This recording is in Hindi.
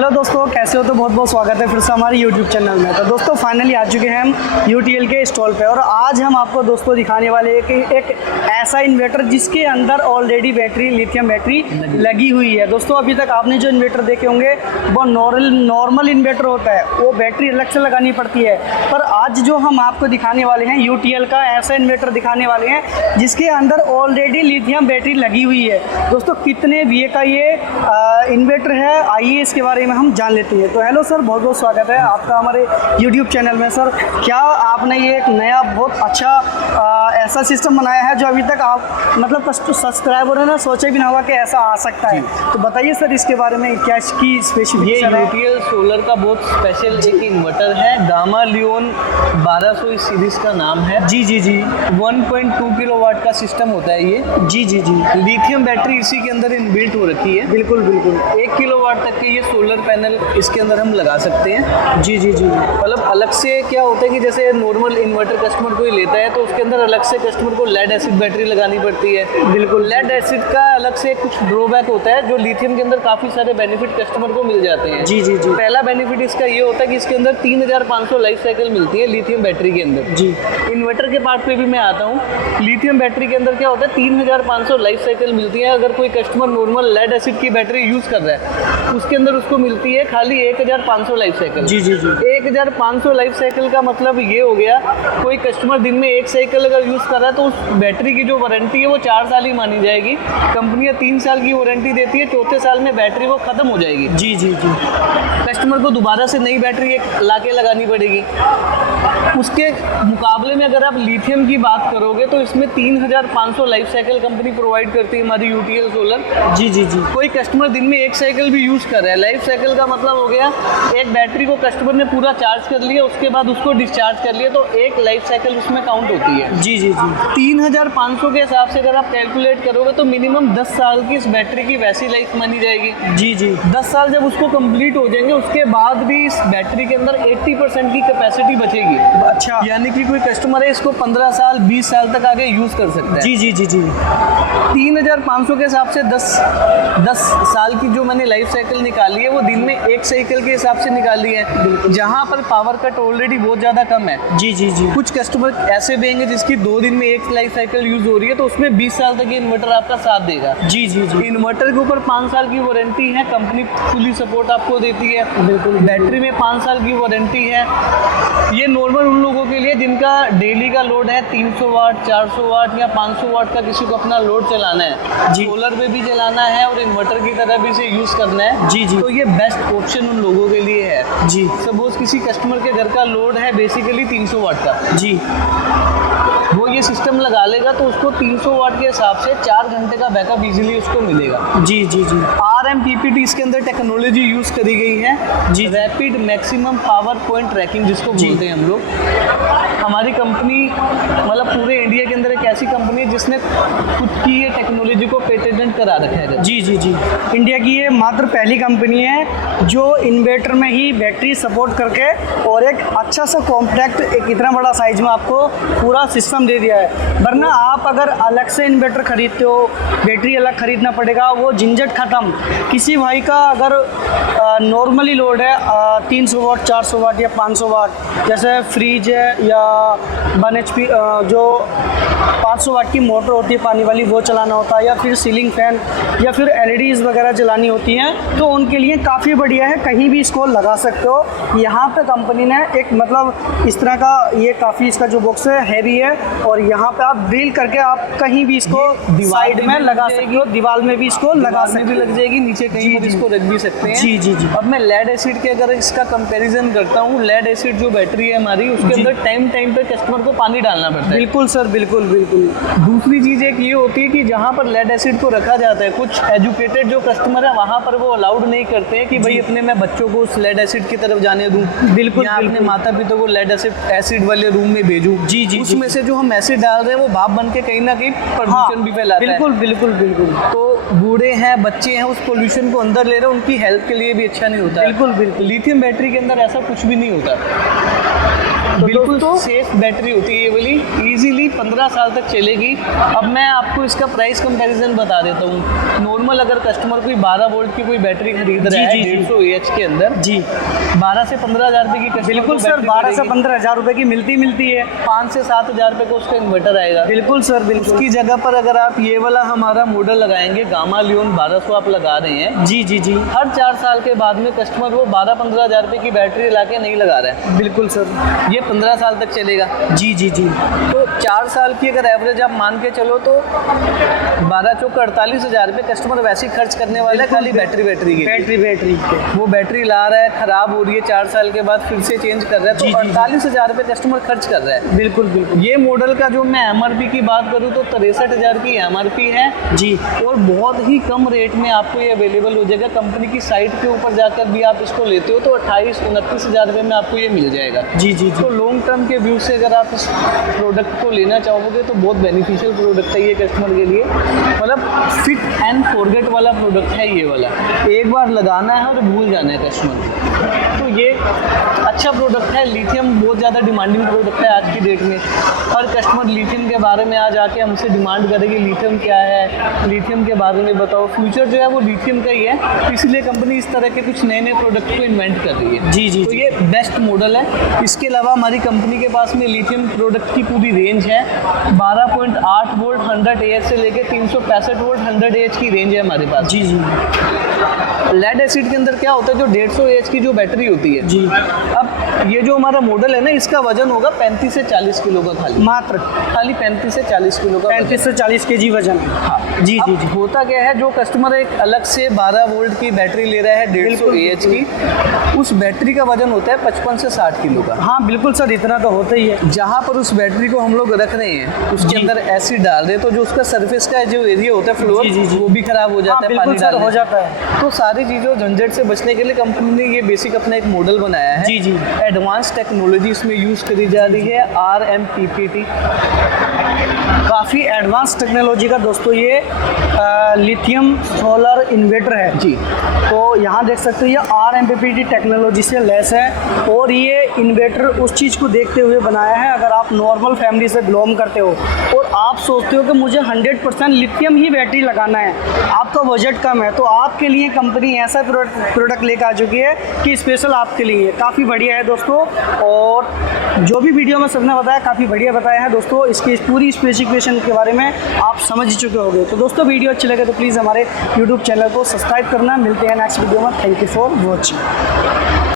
हेलो दोस्तों, कैसे हो? तो बहुत बहुत स्वागत है फिर से हमारे यूट्यूब चैनल में। तो दोस्तों फाइनली आ चुके हैं हम यूटीएल के स्टॉल पे और आज हम आपको दोस्तों दिखाने वाले हैं कि एक ऐसा इन्वर्टर जिसके अंदर ऑलरेडी बैटरी, लिथियम बैटरी लगी हुई है। दोस्तों अभी तक आपने जो इन्वर्टर देखे होंगे वो नॉर्मल इन्वर्टर होता है, वो बैटरी अलग से लगानी पड़ती है। पर आज जो हम आपको दिखाने वाले हैं यूटीएल का ऐसा इन्वर्टर दिखाने वाले हैं जिसके अंदर ऑलरेडी लिथियम बैटरी लगी हुई है। दोस्तों कितने वीए का ये इन्वर्टर है, आइए इसके बारे में हम जान लेते हैं। तो हेलो सर, बहुत बहुत स्वागत है आपका हमारे यूट्यूब चैनल में। सर क्या आपने ये एक नया बहुत अच्छा ऐसा सिस्टम बनाया है जो अभी तक आप मतलब सब्सक्राइबरों ने सोचा भी ना होगा कि ऐसा आ सकता है, तो बताइए सर इसके बारे में, क्या इसकी स्पेसिफिकेशन है? यूटीएल सोलर का बहुत स्पेशल एक इन्वर्टर है, गामा लियोन 1200 इस सीरीज का नाम है। जी जी जी 1.2 किलोवाट का सिस्टम होता है ये। जी जी जी लिथियम बैटरी इसी के अंदर इनबिल्ट हो रखी है। बिल्कुल बिल्कुल 1 किलोवाट तक के ये सोलर पैनल इसके अंदर हम लगा सकते हैं। जी जी जी मतलब अलग से क्या होता है कि जैसे नॉर्मल इन्वर्टर कस्टमर कोई लेता है तो उसके अंदर अलग से कस्टमर को लेड एसिड बैटरी लगानी पड़ती है। बिल्कुल लेड एसिड का अलग से कुछ ड्रॉबैक होता है, जो लिथियम के अंदर काफ़ी सारे बेनिफिट कस्टमर को मिल जाते हैं। जी जी जी पहला बेनिफिट इसका ये होता है कि इसके अंदर 3500 लाइफ साइकिल मिलती है लिथियम बैटरी के अंदर। जी इन्वर्टर के पार्ट पे भी मैं आता हूँ। लिथियम बैटरी के अंदर क्या होता है, 3500 लाइफ साइकिल मिलती है। अगर कोई कस्टमर नॉर्मल लेड एसिड की बैटरी यूज़ कर रहा है उसके अंदर उसको मिलती है खाली 1500 लाइफ साइकिल। जी जी जी 1500 लाइफ साइकिल का मतलब ये हो गया, कोई कस्टमर दिन में 1 साइकिल अगर यूज़ कर रहा है तो उस बैटरी की जो वारंटी है वो 4 साल ही मानी जाएगी। कंपनियाँ 3 साल की वारंटी देती है, चौथे साल में बैटरी वो ख़त्म हो जाएगी। जी जी जी कस्टमर को दोबारा से नई बैटरी एक ला के लगानी पड़ेगी। उसके मुकाबले में अगर आप लिथियम की बात करोगे तो इसमें 3500 लाइफ साइकिल कंपनी प्रोवाइड करती है हमारी यूटीएल सोलर। जी जी जी कोई कस्टमर दिन में 1 साइकिल भी यूज़ कर रहा है, लाइफ साइकिल का मतलब हो गया एक बैटरी को कस्टमर ने पूरा चार्ज कर लिया, उसके बाद उसको डिस्चार्ज कर लिया, तो एक लाइफ साइकिल उसमें काउंट होती है। जी जी जी 3500 के हिसाब से अगर आप कैलकुलेट करोगे तो मिनिमम 10 साल की इस बैटरी की वैसी लाइफ मानी जाएगी। जी जी 10 साल जब उसको कंप्लीट हो जाएंगे उसके बाद भी इस बैटरी के अंदर 80% की कैपेसिटी बचेगी। अच्छा, यानी कि कोई कस्टमर है इसको 15 साल 20 साल तक आगे यूज़ कर सकता है। जी जी जी जी 3500 के हिसाब से 10 साल की जो मैंने लाइफ साइकिल निकाली है वो दिन में 1 साइकिल के हिसाब से निकाली है, जहाँ पर पावर कट ऑलरेडी बहुत ज़्यादा कम है। जी जी जी कुछ कस्टमर ऐसे भी हैं जिसकी 2 दिन में 1 लाइफ साइकिल यूज़ हो रही है, तो उसमें 20 साल तक ये इन्वर्टर आपका साथ देगा। जी जी जी इन्वर्टर के ऊपर 5 साल की वारंटी है, कंपनी फुली सपोर्ट आपको देती है। बिल्कुल बैटरी में 5 साल की वारंटी है। ये नॉर्मल उन लोगों के लिए जिनका डेली का लोड है 300 वाट, 400 वाट या 500 वाट का, किसी को अपना लोड चलाना है, जी। सोलर पे भी चलाना है और इन्वर्टर की तरह भी इसे यूज़ करना है। जी जी तो ये बेस्ट ऑप्शन उन लोगों के लिए है। जी सपोज किसी कस्टमर के घर का लोड है बेसिकली 300 वाट का, जी वो ये सिस्टम लगा लेगा तो उसको 300 वाट के हिसाब से 4 घंटे का बैकअप इजीली उसको मिलेगा। जी जी जी RMPPT इसके अंदर टेक्नोलॉजी यूज़ करी गई है जी, rapid maximum power point tracking जिसको बोलते हैं हम लोग। हमारी कंपनी मतलब पूरे इंडिया के अंदर एक ऐसी कंपनी है जिसने खुद की ये टेक्नोलॉजी को पेटेंट करा रखा है। जी जी जी इंडिया की ये मात्र पहली कंपनी है जो इन्वर्टर में ही बैटरी सपोर्ट करके और एक अच्छा सा कॉम्पैक्ट, एक इतना बड़ा साइज में आपको पूरा सिस्टम दे दिया है। वरना आप अगर अलग से इन्वर्टर खरीदते हो, बैटरी अलग खरीदना पड़ेगा, वो झंझट ख़त्म। किसी भाई का अगर नॉर्मली लोड है 300 वाट, 400 वाट या 500 वाट, जैसे फ्रिज है या 1 HP जो 500 वाट की मोटर होती है पानी वाली, वो चलाना होता है, या फिर सीलिंग फैन या फिर LEDs वगैरह चलानी होती हैं, तो उनके लिए काफ़ी बढ़िया है, कहीं भी इसको लगा सकते हो। यहाँ पे कंपनी ने एक मतलब इस तरह का ये काफ़ी इसका जो बॉक्स है हैवी है और यहाँ पे आप ड्रिल करके आप कहीं भी इसको साइड में लगा सकते हो, दीवार में भी इसको लगा सकते हो, लग जाएगी, नीचे कहीं पर इसको रख भी सकते हैं। जी जी जी अब मैं लेड एसिड के अगर इसका कंपैरिजन करता हूँ, लेड एसिड जो बैटरी है हमारी उसके अंदर टाइम पे कस्टमर को पानी डालना पड़ता है। बिल्कुल सर, बिल्कुल बिल्कुल। दूसरी चीज़ एक ये होती है कि जहाँ पर लेड एसिड को रखा जाता है, कुछ एजुकेटेड जो कस्टमर है वहाँ पर वो अलाउड नहीं करते हैं कि भाई अपने मैं बच्चों को उस लेड एसिड की तरफ जाने दूँ, बिल्कुल या अपने माता पिता को लेड एसिड वाले रूम में भेजूँ। जी जी उसमें से जो हम एसिड डाल रहे हैं वो भाप बन के कहीं ना कहीं प्रदूषण भी फैलाता है। बिल्कुल बिल्कुल बिल्कुल। तो बूढ़े हैं, बच्चे हैं, उस पोल्यूशन को अंदर ले रहे हैं, उनकी हेल्थ के लिए भी अच्छा नहीं होता है। बिल्कुल बिल्कुल। लिथियम बैटरी के अंदर ऐसा कुछ भी नहीं होता। तो बिल्कुल दोस्तों सेफ बैटरी होती है ये वाली, इजीली 15 साल तक चलेगी। अब मैं आपको इसका प्राइस कंपैरिजन बता देता हूँ। नॉर्मल अगर कस्टमर कोई 12 वोल्ट की कोई बैटरी खरीद रहा है 150 AH के अंदर, जी 12 से 15 हज़ार रुपये की कस्टमर बिल्कुल को सर, बैटरी 12 से पड़ेगी। 15 हज़ार रुपए की मिलती है। 5 से 7 हज़ार रुपये का उसका इन्वर्टर आएगा। बिल्कुल सर, बिल्कुल। उसकी जगह पर अगर आप ये वाला हमारा मॉडल लगाएंगे गामा लियोन 1200 आप लगा रहे हैं, जी जी जी हर 4 साल के बाद में कस्टमर वो 12-15 हज़ार रुपये की बैटरी ला के नहीं लगा रहा है। बिल्कुल सर, ये 15 साल तक चलेगा। जी जी जी तो 4 साल की अगर एवरेज आप मान के चलो तो 12 चौक 48 हज़ार रुपये कस्टमर वैसे ही खर्च करने वाला है खाली बैटरी की। बैटरी वो बैटरी ला रहा है, खराब हो रही है, 4 साल के बाद फिर से चेंज कर रहा है, तो जी, जी, जी। 48 हज़ार रुपये कस्टमर खर्च कर रहा है। बिल्कुल बिल्कुल ये मॉडल का जो मैं MRP की बात करूँ तो 63 हज़ार की MRP है जी और बहुत ही कम रेट में आपको ये अवेलेबल हो जाएगा। कंपनी की साइट के ऊपर जाकर भी आप इसको लेते हो तो 28-29 हज़ार रुपये में आपको ये मिल जाएगा। जी जी जी तो लॉन्ग टर्म के व्यू से अगर आप इस प्रोडक्ट को लेना चाहोगे तो बहुत बेनिफिशियल प्रोडक्ट है ये कस्टमर के लिए। मतलब फिट एंड फॉरगेट वाला प्रोडक्ट है ये वाला, एक बार लगाना है और भूल जाना है कस्टमर। तो ये अच्छा प्रोडक्ट है। लिथियम बहुत ज़्यादा डिमांडिंग प्रोडक्ट है आज की डेट में। हर कस्टमर लिथियम के बारे में आज आके हमसे डिमांड करेगी लिथियम क्या है, लिथियम के बारे में बताओ। फ्यूचर जो है वो लिथियम का ही है, इसलिए कंपनी इस तरह के कुछ नए प्रोडक्ट को इन्वेंट कर रही है। जी जी तो ये बेस्ट मॉडल है। इसके अलावा हमारी कंपनी के पास में लिथियम प्रोडक्ट की पूरी रेंज है। 12.8 वोल्ट 100 AH से लेके 365 वोल्ट 100 AH की रेंज है हमारे पास। जी जी लेड एसिड के अंदर क्या होता है, जो 150 AH की जो बैटरी होती है, जी अब ये जो हमारा मॉडल है ना, इसका वजन होगा 35 से 40 किलो का, मात्र खाली 35 से 40 किलो का 35 से 40 kg वजन। हाँ जी जी जी होता क्या है, जो कस्टमर एक अलग से 12 वोल्ट की बैटरी ले रहा है 150 AH की, उस बैटरी का वजन होता है 55 से 60 किलो का। हाँ बिल्कुल सर, इतना तो होता ही है। जहाँ पर उस बैटरी को हम लोग रख रहे हैं उसके जी। अंदर एसिड डाल रहे हैं, तो जो उसका सरफेस का जो एरिया होता है फ्लोर, जी, जी, जी। वो भी खराब हो जाता हाँ है बिल्कुल पानी सर, डालने हो से। जाता है। तो सारी चीज़ों झंझट से बचने के लिए कंपनी ने ये बेसिक अपना एक मॉडल बनाया है। जी, जी। एडवांस टेक्नोलॉजी इसमें यूज़ करी जा रही है, RMPPT। काफ़ी एडवांस टेक्नोलॉजी का दोस्तों ये लिथियम सोलर इन्वर्टर है जी। तो यहाँ देख सकते हो ये RMPPT टेक्नोलॉजी से लैस है और ये इन्वर्टर उस चीज़ को देखते हुए बनाया है। अगर आप नॉर्मल फैमिली से बिलोंग करते हो और आप सोचते हो कि मुझे 100% लिथियम ही बैटरी लगाना है, आपका बजट कम है, तो आपके लिए कंपनी ऐसा प्रोडक्ट लेकर आ चुकी है कि स्पेशल आपके लिए काफ़ी बढ़िया है दोस्तों। और जो भी वीडियो में सबने बताया काफ़ी बढ़िया बताया है दोस्तों। इसकी पूरी स्पेसिफिकेशन के बारे में आप समझ ही चुके होंगे। तो दोस्तों वीडियो अच्छी लगे तो प्लीज़ हमारे यूट्यूब चैनल को सब्सक्राइब करना। मिलते हैं नेक्स्ट वीडियो में। Thank you for watching.